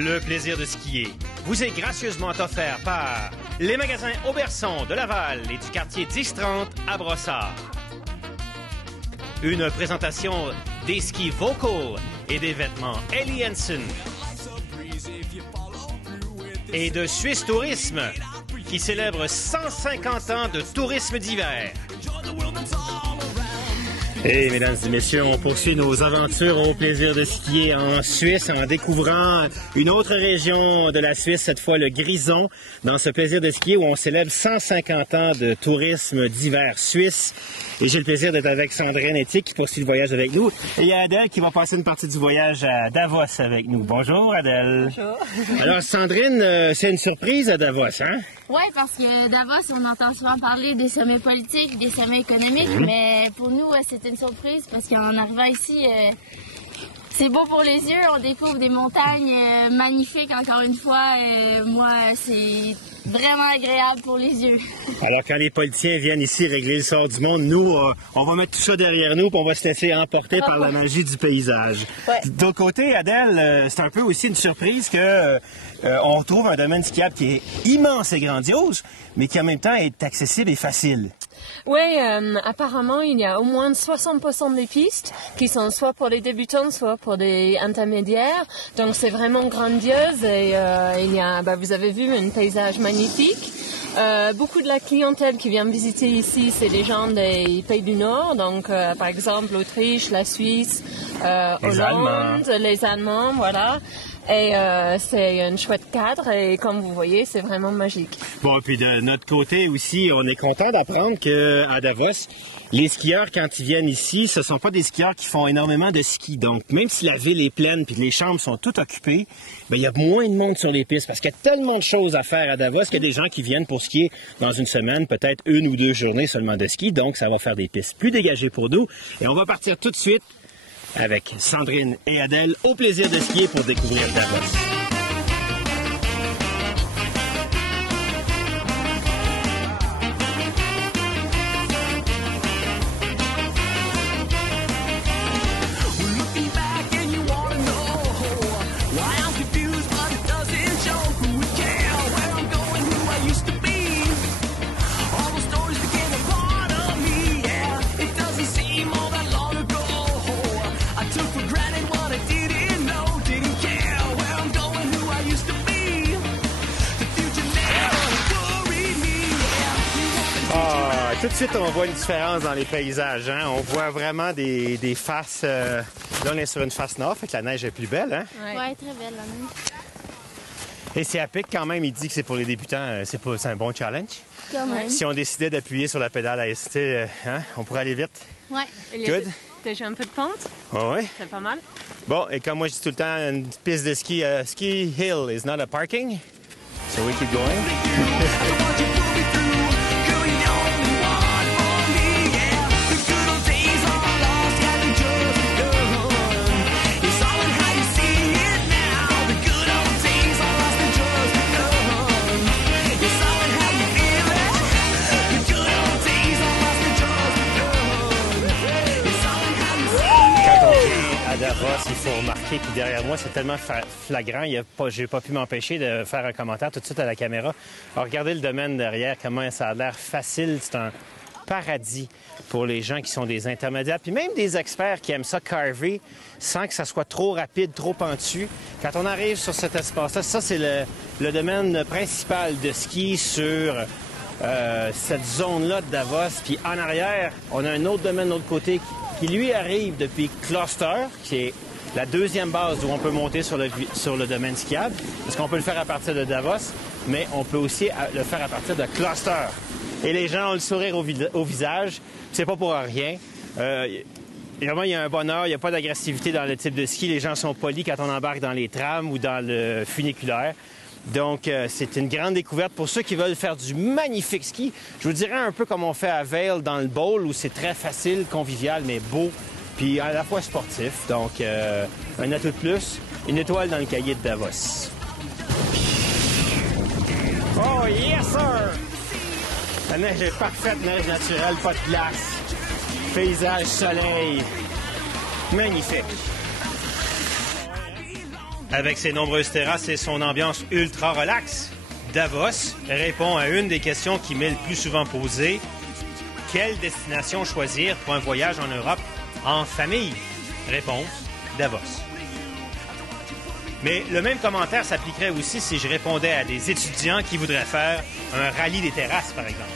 Le plaisir de skier vous est gracieusement offert par les magasins Auberson de Laval et du quartier 1030 à Brossard. Une présentation des skis Vocal et des vêtements Ellie Hansen. Et de Suisse Tourisme, qui célèbre 150 ans de tourisme d'hiver. Et mesdames et messieurs, on poursuit nos aventures au plaisir de skier en Suisse en découvrant une autre région de la Suisse, cette fois le Grison, dans ce plaisir de skier où on célèbre 150 ans de tourisme d'hiver suisse. Et j'ai le plaisir d'être avec Sandrine Ethique qui poursuit le voyage avec nous. Et il y a Adèle qui va passer une partie du voyage à Davos avec nous. Bonjour Adèle. Bonjour. Alors Sandrine, c'est une surprise à Davos, hein? Oui, parce que Davos, on entend souvent parler des sommets politiques, des sommets économiques, mais pour nous, c'est une surprise parce qu'en arrivant ici, c'est beau pour les yeux, on découvre des montagnes magnifiques encore une fois. Moi, c'est vraiment agréable pour les yeux. Alors, quand les politiciens viennent ici régler le sort du monde, nous, on va mettre tout ça derrière nous puis on va se laisser emporter par la magie du paysage. Ouais. D'autre côté, Adèle, c'est un peu aussi une surprise que on retrouve un domaine skiable qui est immense et grandiose, mais qui en même temps est accessible et facile. Oui, apparemment, il y a au moins 60% des pistes qui sont soit pour les débutants, soit pour des intermédiaires. Donc, c'est vraiment grandiose et il y a, vous avez vu, un paysage magnifique. Beaucoup de la clientèle qui vient visiter ici, c'est les gens des pays du Nord. Donc, par exemple, l'Autriche, la Suisse, Hollande, les Allemands, voilà. Et c'est un chouette cadre et comme vous voyez, c'est vraiment magique. Bon, puis de notre côté aussi, on est content d'apprendre qu'à Davos, les skieurs, quand ils viennent ici, ce ne sont pas des skieurs qui font énormément de ski. Donc, même si la ville est pleine puis que les chambres sont toutes occupées, il y a moins de monde sur les pistes parce qu'il y a tellement de choses à faire à Davos qu'il y a des gens qui viennent pour skier dans une semaine, peut-être 1 ou 2 journées seulement de ski. Donc, ça va faire des pistes plus dégagées pour nous. Et on va partir tout de suite avec Sandrine et Adèle au plaisir de skier pour découvrir Davos. Tout de suite, on voit une différence dans les paysages. Hein? On voit vraiment des faces. Là, on est sur une face nord, fait que la neige est plus belle. Hein? Oui, ouais, très belle la neige. Et c'est à pic quand même. Il dit que c'est pour les débutants. C'est un bon challenge. Quand même. Si on décidait d'appuyer sur la pédale à ST, hein? On pourrait aller vite. Oui. Good. Déjà un peu de pente. Oh, oui. C'est pas mal. Bon, et comme moi je dis tout le temps, une piste de ski, ski hill is not a parking. So we keep going. Davos, il faut remarquer, puis derrière moi, c'est tellement flagrant, j'ai pas pu m'empêcher de faire un commentaire tout de suite à la caméra. Alors, regardez le domaine derrière, comment ça a l'air facile. C'est un paradis pour les gens qui sont des intermédiaires, puis même des experts qui aiment ça carver sans que ça soit trop rapide, trop pentu. Quand on arrive sur cet espace-là, ça, c'est le domaine principal de ski sur cette zone-là de Davos. Puis en arrière, on a un autre domaine de l'autre côté qui lui arrive depuis Kloster, qui est la deuxième base où on peut monter sur le domaine skiable. Parce qu'on peut le faire à partir de Davos, mais on peut aussi le faire à partir de Kloster. Et les gens ont le sourire au visage. C'est pas pour rien. Vraiment, il y a un bonheur, il n'y a pas d'agressivité dans le type de ski. Les gens sont polis quand on embarque dans les trams ou dans le funiculaire. Donc, c'est une grande découverte pour ceux qui veulent faire du magnifique ski. Je vous dirais un peu comme on fait à Vail dans le bowl, où c'est très facile, convivial, mais beau, puis à la fois sportif. Donc, un atout de plus, une étoile dans le cahier de Davos. Oh, yes, sir! La neige est parfaite, neige naturelle, pas de glace. Paysage, soleil. Magnifique. Avec ses nombreuses terrasses et son ambiance ultra relax, Davos répond à une des questions qui m'est le plus souvent posée. Quelle destination choisir pour un voyage en Europe en famille? Réponse, Davos. Mais le même commentaire s'appliquerait aussi si je répondais à des étudiants qui voudraient faire un rallye des terrasses, par exemple.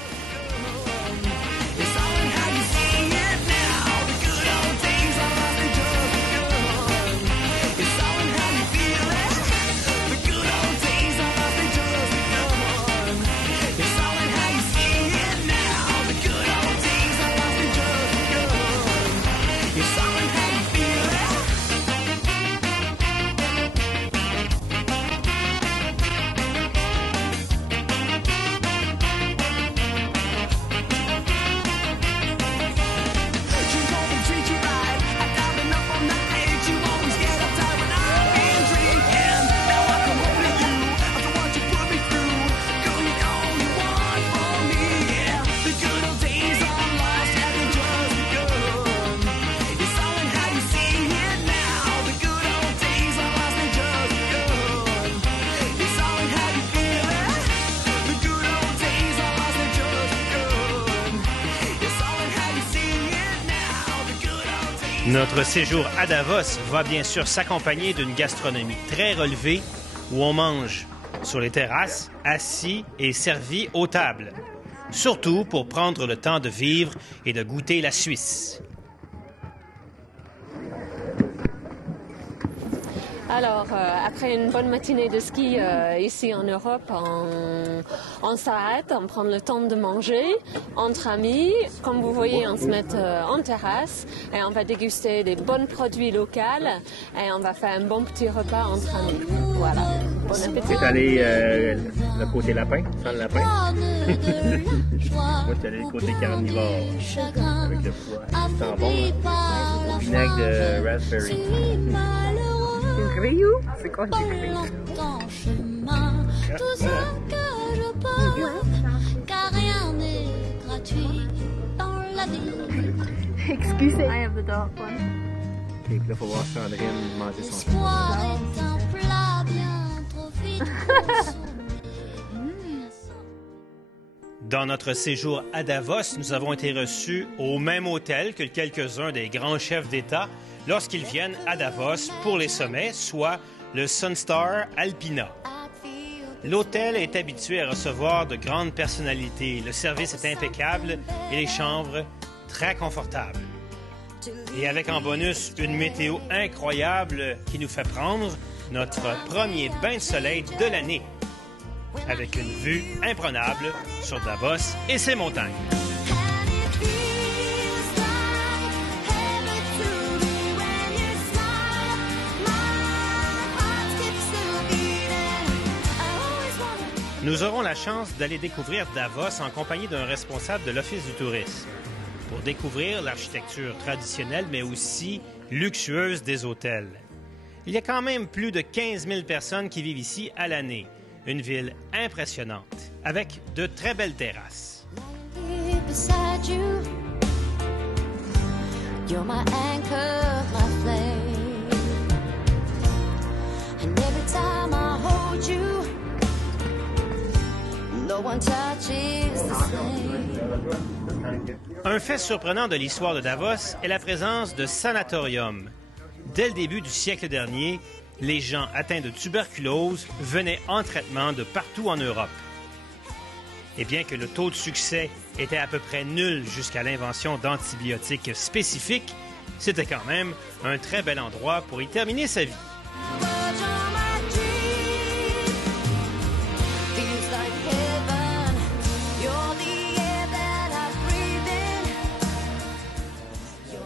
Notre séjour à Davos va bien sûr s'accompagner d'une gastronomie très relevée où on mange sur les terrasses, assis et servi aux tables. Surtout pour prendre le temps de vivre et de goûter la Suisse. Alors, après une bonne matinée de ski ici en Europe, on s'arrête, on prend le temps de manger entre amis. Comme vous voyez, on se met en terrasse et on va déguster des bons produits locaux et on va faire un bon petit repas entre amis. Voilà. Bon appétit. Tu es allé le côté lapin, sans le lapin? Moi, je suis allé le côté carnivore, avec le foie. Ça sent bon, au vinaigre de raspberry. C'est quoi du grillou? Tout ça que je peux, car rien n'est gratuit dans la vie. Excusez. I have the dark one. Ok, puis là, il faut voir Sandrine manger son L'espoir est un plat bien trop vite. Dans notre séjour à Davos, nous avons été reçus au même hôtel que quelques-uns des grands chefs d'État lorsqu'ils viennent à Davos pour les sommets, soit le Sunstar Alpina. L'hôtel est habitué à recevoir de grandes personnalités. Le service est impeccable et les chambres très confortables. Et avec en bonus une météo incroyable qui nous fait prendre notre premier bain de soleil de l'année, avec une vue imprenable sur Davos et ses montagnes. Nous aurons la chance d'aller découvrir Davos en compagnie d'un responsable de l'Office du tourisme pour découvrir l'architecture traditionnelle mais aussi luxueuse des hôtels. Il y a quand même plus de 15 000 personnes qui vivent ici à l'année. Une ville impressionnante, avec de très belles terrasses. Un fait surprenant de l'histoire de Davos est la présence de sanatoriums. Dès le début du siècle dernier, les gens atteints de tuberculose venaient en traitement de partout en Europe. Et bien que le taux de succès était à peu près nul jusqu'à l'invention d'antibiotiques spécifiques, c'était quand même un très bel endroit pour y terminer sa vie.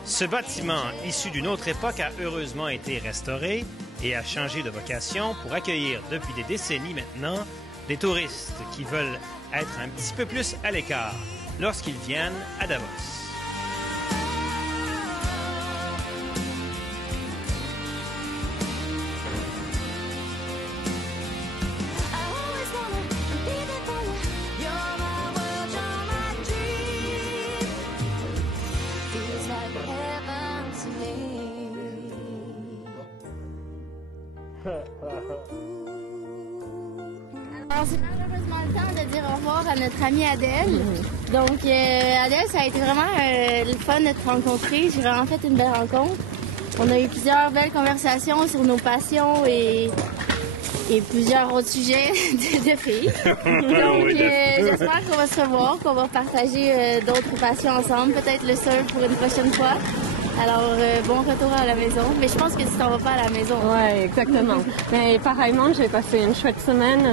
Ce bâtiment, issu d'une autre époque, a heureusement été restauré et a changé de vocation pour accueillir depuis des décennies maintenant des touristes qui veulent être un petit peu plus à l'écart lorsqu'ils viennent à Davos. c'est malheureusement le temps de dire au revoir à notre amie Adèle. Donc, Adèle, ça a été vraiment le fun de te rencontrer. J'ai vraiment fait une belle rencontre. On a eu plusieurs belles conversations sur nos passions et plusieurs autres sujets de filles. Donc, j'espère qu'on va se revoir, qu'on va partager d'autres passions ensemble, peut-être le surf pour une prochaine fois. Alors, bon retour à la maison. Mais je pense que tu t'en vas pas à la maison. Oui, exactement. Mais pareillement, j'ai passé une chouette semaine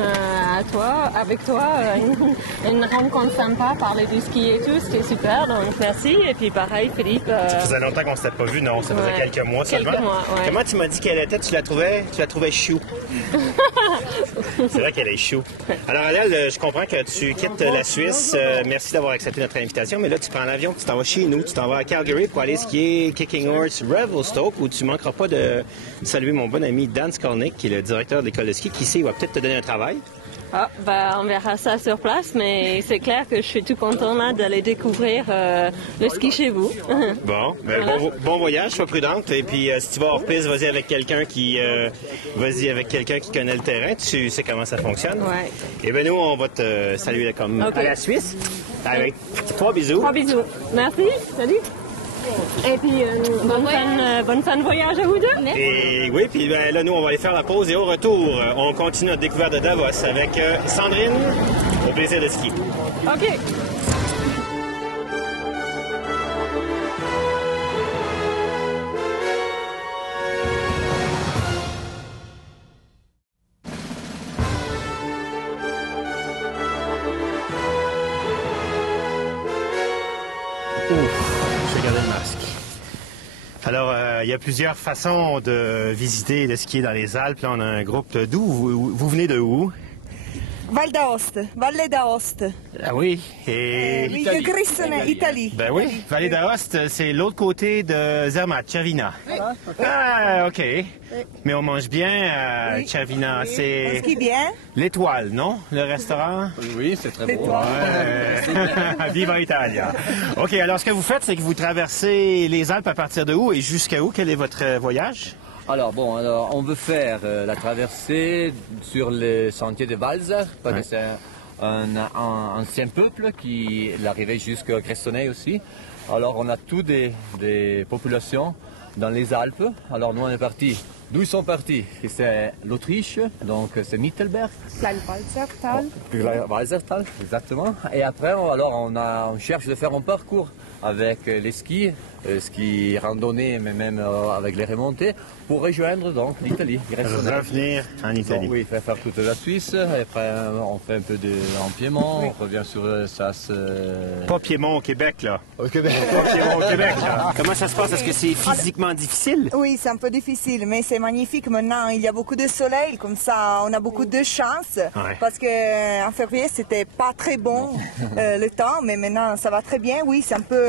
avec toi. Une rencontre sympa, parler du ski et tout, c'était super. Donc, merci. Et puis, pareil, Philippe. Ça faisait longtemps qu'on ne s'était pas vu, non? Ça faisait quelques mois seulement. Quelques mois, ouais. Comment tu m'as dit qu'elle était? Tu la trouvais chou. C'est vrai qu'elle est chou. Alors, Adèle, je comprends que tu quittes la Suisse. Merci d'avoir accepté notre invitation. Mais là, tu prends l'avion, tu t'en vas chez nous, tu t'en vas à Calgary pour aller skier Kicking Horse Revelstoke, où tu ne manqueras pas de saluer mon bon ami Dan Skolnick, qui est le directeur de l'école de ski. Qui sait, il va peut-être te donner un travail. Ah, on verra ça sur place, mais c'est clair que je suis tout content là d'aller découvrir le ski chez vous. Bon, ben, voilà. bon voyage, sois prudente. Et puis, si tu vas hors piste, vas-y avec quelqu'un qui connaît le terrain. Tu sais comment ça fonctionne. Ouais. Et ben nous, on va te saluer comme à la Suisse. Avec 3 bisous. 3 bisous. Merci. Salut. Et puis, bonne fin de voyage à vous deux. Et oui, puis ben, là, nous, on va aller faire la pause et au retour, on continue notre découverte de Davos avec Sandrine, au plaisir de ski. OK. Je vais garder le masque. Alors, il y a plusieurs façons de visiter et de skier dans les Alpes. Là, on a un groupe d'où? Vous venez de où? Val d'Aoste, Valle d'Aoste. Ah oui, et... Oui, de Grissene, Italie. Ben oui, Valle d'Aoste, c'est l'autre côté de Zermatt, Cervina. Ah, OK. Mais on mange bien à Cervina. On C'est skie bien. l'Étoile, non? Le restaurant? Oui, c'est très beau. Ouais. Viva Italia. OK, alors ce que vous faites, c'est que vous traversez les Alpes à partir de où et jusqu'à où? Quel est votre voyage? Alors on veut faire la traversée sur le sentier de Valzer, parce que c'est un ancien peuple qui arrivait jusqu'à Cressonay aussi. Alors on a tous des populations dans les Alpes. Alors nous on est partis. D'où ils sont partis? C'est l'Autriche, donc c'est Mittelberg. Valzertal. Valzertal, exactement. Et après, on cherche de faire un parcours avec les skis, ski randonnée, mais même avec les remontées, pour rejoindre donc l'Italie. Revenir en Italie. Donc, oui, faire toute la Suisse. Et après, on fait un peu en Piémont, on revient sur Sas. Pas Piémont au Québec, là. Au Québec. Pas Piémont au Québec, là. Comment ça se passe? Est-ce que c'est physiquement difficile? Oui, c'est un peu difficile, mais c'est magnifique maintenant. Il y a beaucoup de soleil, comme ça, on a beaucoup de chance. Ouais. Parce qu'en février, c'était pas très bon le temps, mais maintenant, ça va très bien. Oui,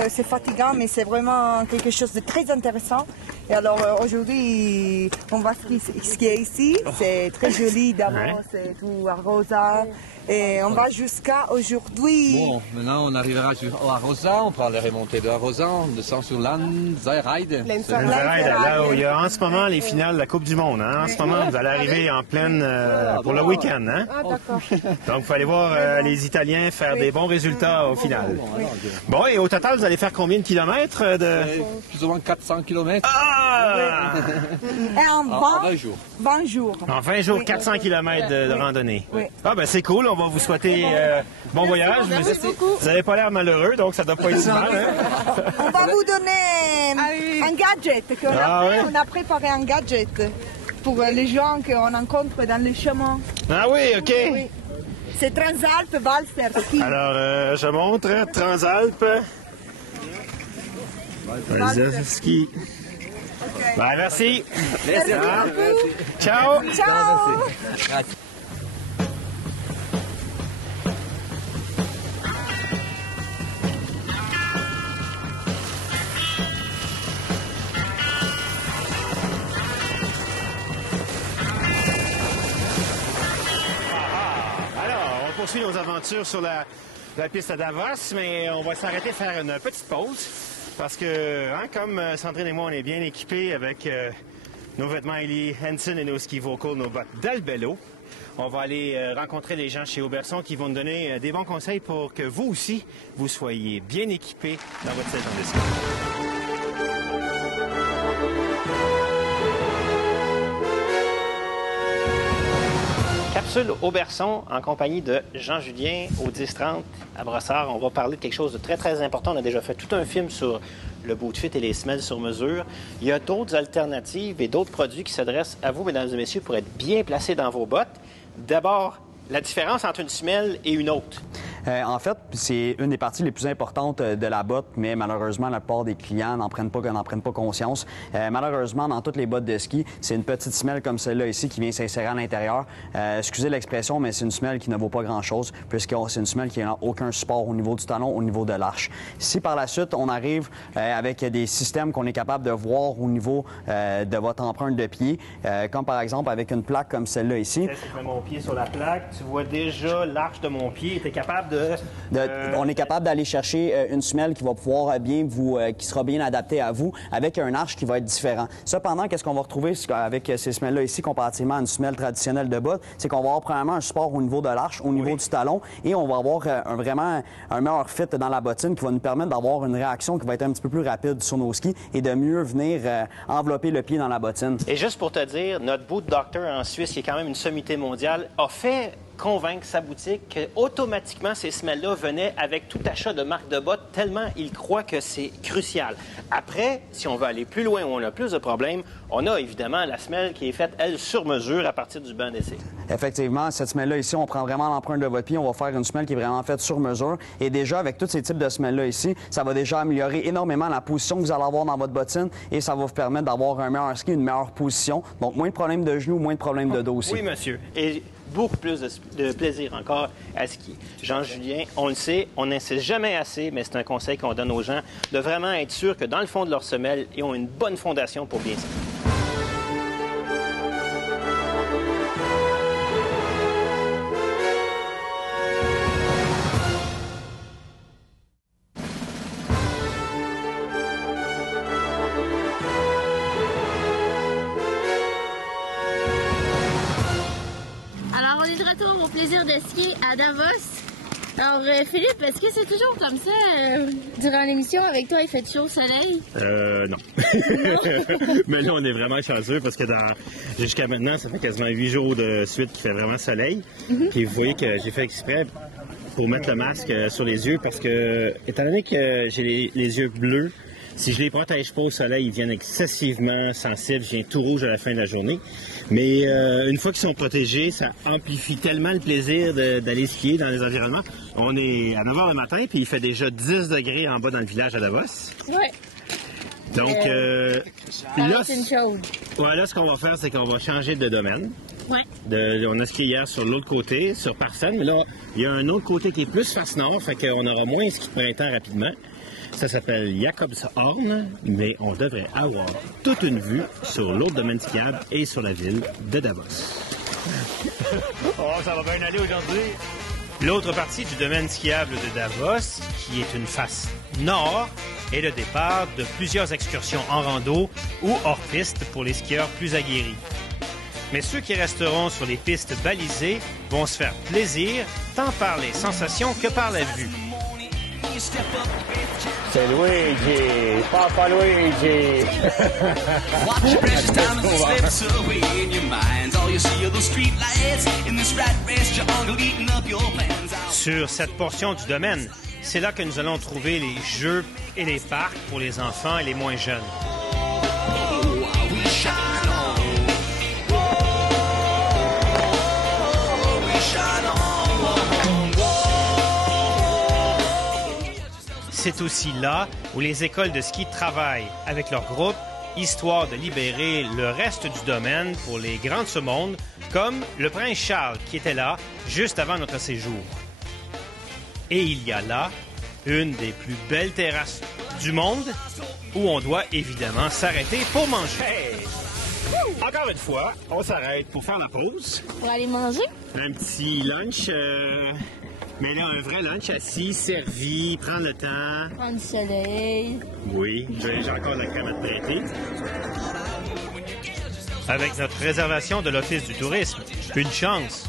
c'est fatigant, mais c'est vraiment quelque chose de très intéressant. Et alors, aujourd'hui, on va skier ici. C'est très joli d'abord, c'est tout arrosé. Et on va jusqu'à aujourd'hui. Bon, maintenant on arrivera à Rosa, on prend les remontées de Rosa, on descend sur Lanzerheide. Là où il y a en ce moment les finales de la Coupe du Monde. Hein? En ce moment, vous allez arriver en pleine pour le week-end. Hein? Ah, d'accord. Donc, il faut aller voir les Italiens faire des bons résultats au final. Bon, et au total, vous allez faire combien de kilomètres? Plus ou moins 400 km. Ah! Et en 20 jours. 20 jours. En 20 jours, 400 km de randonnée. Oui. Ah, ben c'est cool. On va vous souhaiter bon voyage. Vous n'avez pas l'air malheureux, donc ça doit pas être si mal. Hein? On va vous donner un gadget. On a préparé un gadget pour les gens qu'on rencontre dans le chemin. Ah oui, OK. Oui. C'est Transalp Valser Ski. Alors, je montre Transalp. Valser Ski. Okay. Ben, merci. Merci. Ciao. Ciao. Alors, on poursuit nos aventures sur la piste à Davos, mais on va s'arrêter faire une petite pause. Parce que, hein, comme Sandrine et moi, on est bien équipés avec nos vêtements Eli Hansen et nos skis vocals, nos bottes d'Albello, On va aller rencontrer les gens chez Auberson qui vont nous donner des bons conseils pour que vous aussi, vous soyez bien équipés dans votre saison de ski. Capsule Auberson en compagnie de Jean Julien au 10-30 à Brossard. On va parler de quelque chose de très, très important. On a déjà fait tout un film sur le boot fit et les semelles sur mesure. Il y a d'autres alternatives et d'autres produits qui s'adressent à vous, mesdames et messieurs, pour être bien placés dans vos bottes. D'abord, la différence entre une semelle et une autre. En fait, c'est une des parties les plus importantes de la botte, mais malheureusement, la plupart des clients n'en prennent pas conscience. Malheureusement, dans toutes les bottes de ski, c'est une petite semelle comme celle-là ici qui vient s'insérer à l'intérieur. Excusez l'expression, mais c'est une semelle qui ne vaut pas grand-chose, puisque c'est une semelle qui n'a aucun support au niveau du talon, au niveau de l'arche. Si par la suite, on arrive avec des systèmes qu'on est capable de voir au niveau de votre empreinte de pied, comme par exemple avec une plaque comme celle-là ici. Je mets mon pied sur la plaque, tu vois déjà l'arche de mon pied, tu es capable on est capable d'aller chercher une semelle qui va pouvoir qui sera bien adaptée à vous, avec un arche qui va être différent. Cependant, qu'est-ce qu'on va retrouver avec ces semelles-là ici, comparativement à une semelle traditionnelle de botte, c'est qu'on va avoir premièrement un support au niveau de l'arche, au niveau du talon, et on va avoir vraiment un meilleur fit dans la bottine qui va nous permettre d'avoir une réaction qui va être un petit peu plus rapide sur nos skis et de mieux venir envelopper le pied dans la bottine. Et juste pour te dire, notre boot doctor en Suisse, qui est quand même une sommité mondiale, a fait convaincre sa boutique qu'automatiquement, ces semelles-là venaient avec tout achat de marque de bottes, tellement il croit que c'est crucial. Après, si on veut aller plus loin, où on a plus de problèmes, on a évidemment la semelle qui est faite, elle, sur mesure à partir du banc d'essai. Effectivement, cette semelle-là ici, on prend vraiment l'empreinte de votre pied, on va faire une semelle qui est vraiment faite sur mesure. Et déjà, avec tous ces types de semelles-là ici, ça va déjà améliorer énormément la position que vous allez avoir dans votre bottine et ça va vous permettre d'avoir un meilleur ski, une meilleure position. Donc, moins de problèmes de genoux, moins de problèmes de dos aussi. Oui, monsieur. Et beaucoup plus de plaisir encore à skier. Jean-Julien, on le sait, on n'insiste jamais assez, mais c'est un conseil qu'on donne aux gens, de vraiment être sûr que dans le fond de leur semelle, ils ont une bonne fondation pour bien skier. Au plaisir de skier à Davos. Alors Philippe, est-ce que c'est toujours comme ça durant l'émission avec toi, il fait toujours soleil? Non. Mais là, on est vraiment chanceux parce que jusqu'à maintenant, ça fait quasiment 8 jours de suite qu'il fait vraiment soleil. Puis vous voyez que j'ai fait exprès pour mettre le masque sur les yeux parce que, étant donné que j'ai les yeux bleus, si je les protège pas au soleil, ils deviennent excessivement sensibles. Je viens tout rouge à la fin de la journée. Mais une fois qu'ils sont protégés, ça amplifie tellement le plaisir d'aller skier dans les environnements. On est à 9 h le matin, puis il fait déjà 10 degrés en bas dans le village à Davos. Oui. Donc, là, c'est une chose. Ouais, là, ce qu'on va faire, c'est qu'on va changer de domaine. Oui. On a skié hier sur l'autre côté, sur Parsen, mais là, il y a un autre côté qui est plus face nord, fait qu'on aura moins ski de printemps rapidement. Ça s'appelle Jakobshorn, mais on devrait avoir toute une vue sur l'autre domaine skiable et sur la ville de Davos. Oh, ça va bien aller aujourd'hui! L'autre partie du domaine skiable de Davos, qui est une face nord, est le départ de plusieurs excursions en rando ou hors piste pour les skieurs plus aguerris. Mais ceux qui resteront sur les pistes balisées vont se faire plaisir tant par les sensations que par la vue. C'est Luigi, Papa Luigi. Sur cette portion du domaine, c'est là que nous allons trouver les jeux et les parcs pour les enfants et les moins jeunes. C'est aussi là où les écoles de ski travaillent avec leur groupe, histoire de libérer le reste du domaine pour les grands de ce monde, comme le prince Charles qui était là juste avant notre séjour. Et il y a là une des plus belles terrasses du monde où on doit évidemment s'arrêter pour manger. Hey! Encore une fois, on s'arrête pour faire la pause. Pour aller manger? Un petit lunch... Mais là, un vrai lunch assis, servi, prendre le temps. Prendre du soleil. Oui, j'ai encore de la crème à te prêter. Avec notre réservation de l'Office du tourisme, une chance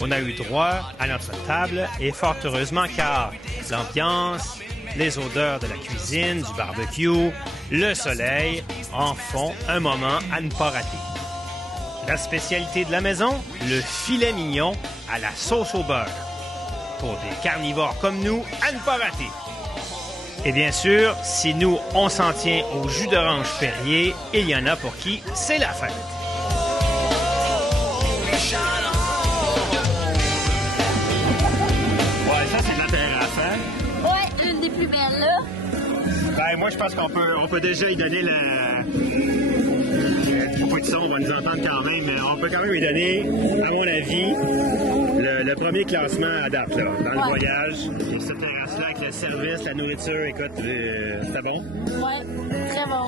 On a eu droit à notre table et fort heureusement car l'ambiance, les odeurs de la cuisine, du barbecue, le soleil en font un moment à ne pas rater. La spécialité de la maison, le filet mignon à la sauce au beurre. Pour des carnivores comme nous, à ne pas rater. Et bien sûr, si nous, on s'en tient au jus d'orange Perrier, il y en a pour qui c'est la fête. Ouais, ça c'est de la terrasse, hein? Ouais, une des plus belles là. Ben, moi, je pense qu'on peut déjà y donner le... Pas de son, on va nous entendre quand même, mais on peut quand même lui donner, à mon avis, le premier classement à date, là, dans le voyage. Pour cette terrasse-là, avec le service, la nourriture, écoute, c'était bon? Ouais, très bon.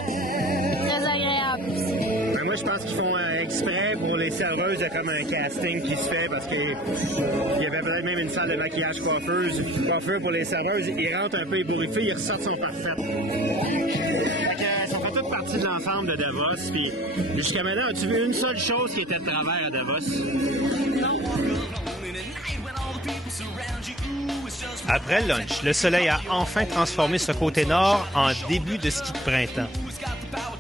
Très agréable aussi. Ben, moi, je pense qu'ils font exprès pour les serveuses, il y a comme un casting qui se fait parce qu'il y avait peut-être même une salle de maquillage coiffeur pour les serveuses. Ils rentrent un peu ébouriffés, ils ressortent sont parfaits. Ça fait toute partie de l'ensemble de Davos. Puis jusqu'à maintenant, as-tu vu une seule chose qui était de travers à Davos? Après le lunch, le soleil a enfin transformé ce côté nord en début de ski de printemps.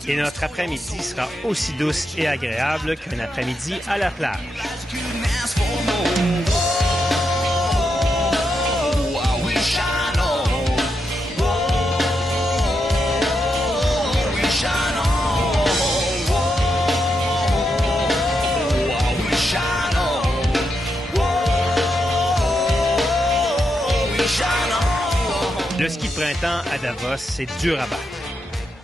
Et notre après-midi sera aussi douce et agréable qu'un après-midi à la plage. Le ski de printemps à Davos, c'est dur à battre.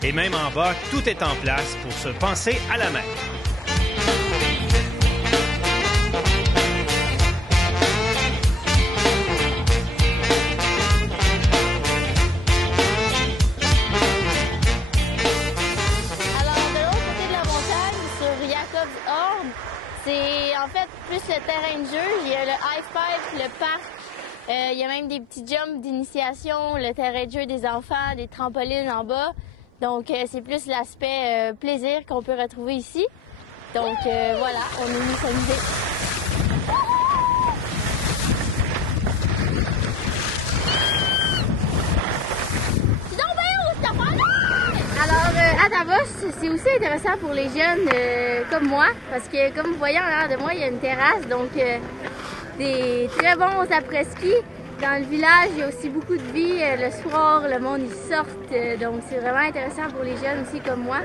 Et même en bas, tout est en place pour se penser à la mer. Alors, de l'autre côté de la montagne, sur Jakobshorn, c'est en fait plus le terrain de jeu. Il y a le ice pipe, le parc. Il y a même des petits jumps d'initiation, le terrain de jeu des enfants, des trampolines en bas. Donc, c'est plus l'aspect plaisir qu'on peut retrouver ici. Donc, voilà, on est venu s'amuser. Alors, à Davos, c'est aussi intéressant pour les jeunes comme moi, parce que, comme vous voyez en arrière de moi, il y a une terrasse, donc des très bons après-ski. Dans le village, il y a aussi beaucoup de vie. Le soir, le monde, ils sortent. Donc, c'est vraiment intéressant pour les jeunes aussi comme moi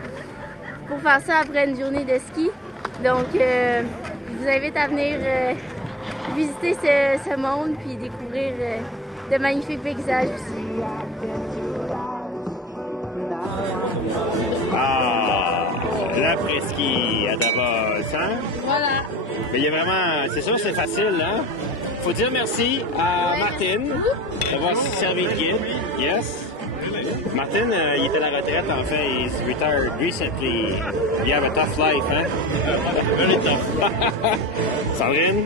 pour faire ça après une journée de ski. Donc, je vous invite à venir visiter ce monde puis découvrir de magnifiques paysages aussi. Ah, l'après-ski à Davos, hein? Voilà. Mais il y a vraiment... C'est sûr, c'est facile, hein? Faut dire merci à Martin d'avoir servi de guide. Yes. Martin, il était à la retraite, en fait. He's retired recently. You have a tough life, hein? Very tough. Sandrine,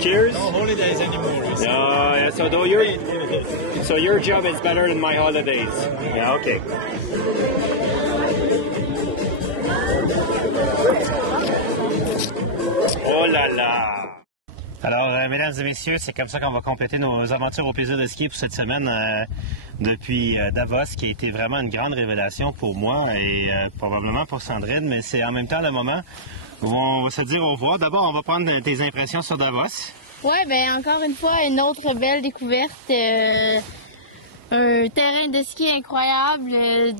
cheers. No holidays anymore. Yeah, so your job is better than my holidays. Yeah, okay. Oh là là! Alors, mesdames et messieurs, c'est comme ça qu'on va compléter nos aventures au plaisir de ski pour cette semaine depuis Davos, qui a été vraiment une grande révélation pour moi et probablement pour Sandrine, mais c'est en même temps le moment où on va se dire au revoir. D'abord, on va prendre tes impressions sur Davos. Oui, bien encore une fois, une autre belle découverte. Un terrain de ski incroyable.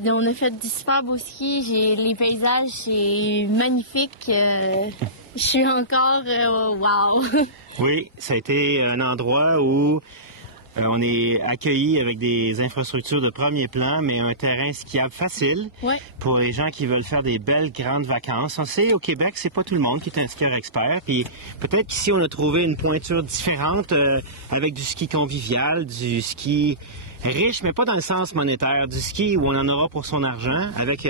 On a fait du super beau ski. Les paysages, c'est magnifique. Je suis encore wow! Oui, ça a été un endroit où on est accueillis avec des infrastructures de premier plan, mais un terrain skiable facile pour les gens qui veulent faire des belles grandes vacances. On sait, au Québec, c'est pas tout le monde qui est un skieur expert. Puis peut-être qu'ici, on a trouvé une pointure différente avec du ski convivial, du ski riche, mais pas dans le sens monétaire, du ski où on en aura pour son argent, avec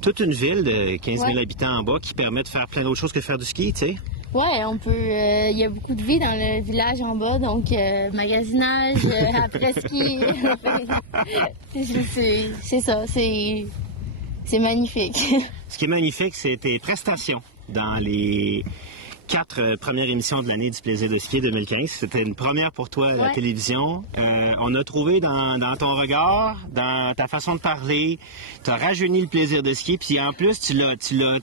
toute une ville de 15 000 habitants en bas qui permet de faire plein d'autres choses que de faire du ski, tu sais. Ouais, on peut. Il y a beaucoup de vie dans le village en bas, donc magasinage, après-ski. C'est ça, c'est magnifique. Ce qui est magnifique, c'est tes prestations dans les 4 premières émissions de l'année du Plaisir de skier 2015. C'était une première pour toi à la télévision. On a trouvé dans ton regard, dans ta façon de parler, tu as rajeuni le plaisir de skier, puis en plus, tu l'as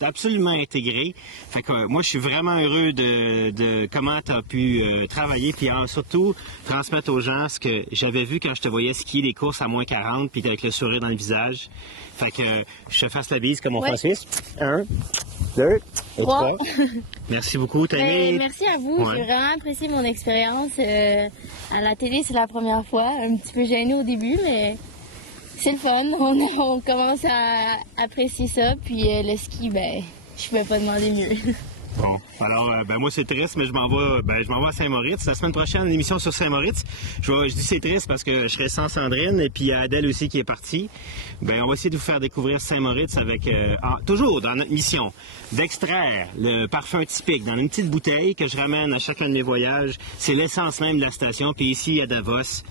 absolument intégré. Fait que moi, je suis vraiment heureux de comment tu as pu travailler, puis surtout transmettre aux gens ce que j'avais vu quand je te voyais skier des courses à moins 40, puis avec le sourire dans le visage. Fait que je te fasse la bise comme on fait en Suisse. 1, 2 et 3. Merci beaucoup, Tammy. Merci à vous. J'ai vraiment apprécié mon expérience. À la télé, c'est la première fois. Un petit peu gênée au début, mais c'est le fun. On commence à apprécier ça. Puis le ski, je pouvais pas demander mieux. Bon, alors, moi, c'est triste, mais je m'en vais à Saint-Moritz. La semaine prochaine, une émission sur Saint-Moritz. Je dis c'est triste parce que je serai sans Sandrine et puis il y a Adèle aussi qui est partie. On va essayer de vous faire découvrir Saint-Moritz avec, toujours dans notre mission, d'extraire le parfum typique dans une petite bouteille que je ramène à chacun de mes voyages. C'est l'essence même de la station. Puis ici, à Davos,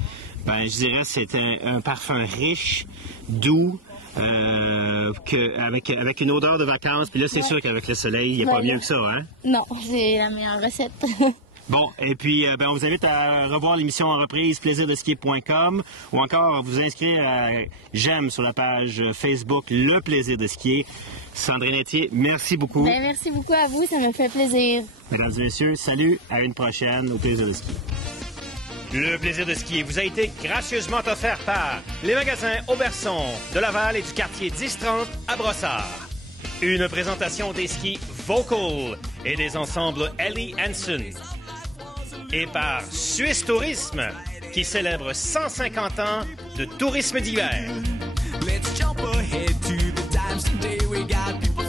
je dirais c'est un parfum riche, doux, avec une odeur de vacances. Puis là, c'est sûr qu'avec le soleil, il n'y a pas mieux que ça, hein? Non, c'est la meilleure recette. Bon, et puis, on vous invite à revoir l'émission en reprise, plaisirdeskier.com, ou encore vous inscrire à j'aime sur la page Facebook Le Plaisir de Skier. Sandrine Etier, merci beaucoup. Merci beaucoup à vous, ça me fait plaisir. Mesdames et messieurs, salut, à une prochaine au Plaisir de Skier. Le Plaisir de Skier vous a été gracieusement offert par les magasins Auberson de Laval et du quartier 1030 à Brossard. Une présentation des skis Vocal et des ensembles Ellie Hansen. Et par Suisse Tourisme, qui célèbre 150 ans de tourisme d'hiver. Let's jump ahead to the times today we got people